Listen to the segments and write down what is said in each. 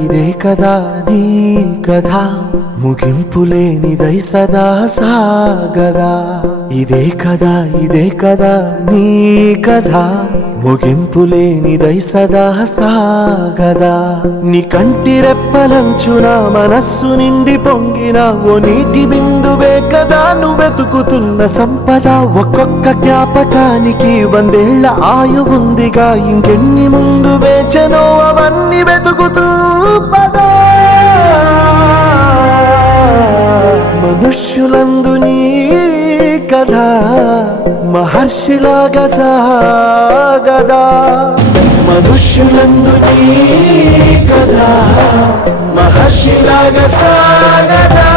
ఇదే కదా నీ కథ ముగింపులేనిదై సదా సాగదా. ఇదే కదా నీ కథ ముగింపులేనిదై సదా సాగదా. నీ కంటి రెప్పలంచున మనస్సు నిండి పొంగిన ఓ నీటి బిందువే కదా నువ్వు వెతుకుతున్న సంపద. ఒక్కొక్క జ్ఞాపకానికి 100 ఏళ్ల ఆయువుందిగా, ఇంకెన్ని ముందు వేచనో అవన్నీ వెతుకుతూ పదా. మనుష్యులందు నీ కథ మహర్షిలాగా సాగదా. మనుష్యులందు నీ కథ మహర్షిలాగా సాగదా.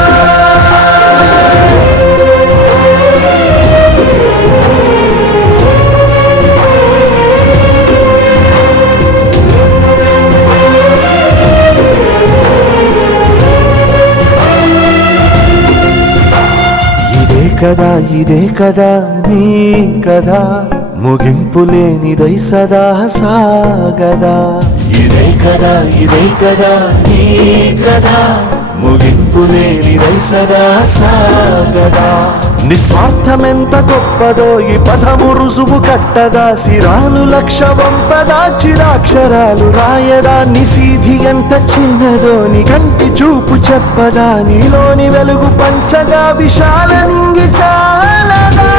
ఇదే కదా నీ కథ ముగింపులేనిదై సదా సాగదా. ఇదే కదా నీ కథ ముగింపులేనిదై సదా సాగదా. నిస్వార్థమెంత గొప్పదో ఈ పదము రుజువు కట్టదా. సిరాలు లక్ష వంపదా, చిరాక్షరాలు రాయదా. నిశీధి ఎంత చిన్నదో నీ కంటి చూపు చెప్పదా. నీలోని వెలుగు పంచగా విశాల నింగి చాలదా.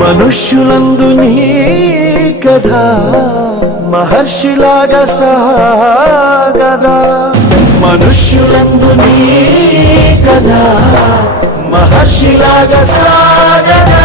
మనుష్యులందు నీ కథ మహర్షిలాగా సాగదా. మనుష్యులందు నీ కథ మహర్షిలాగా సాగదా.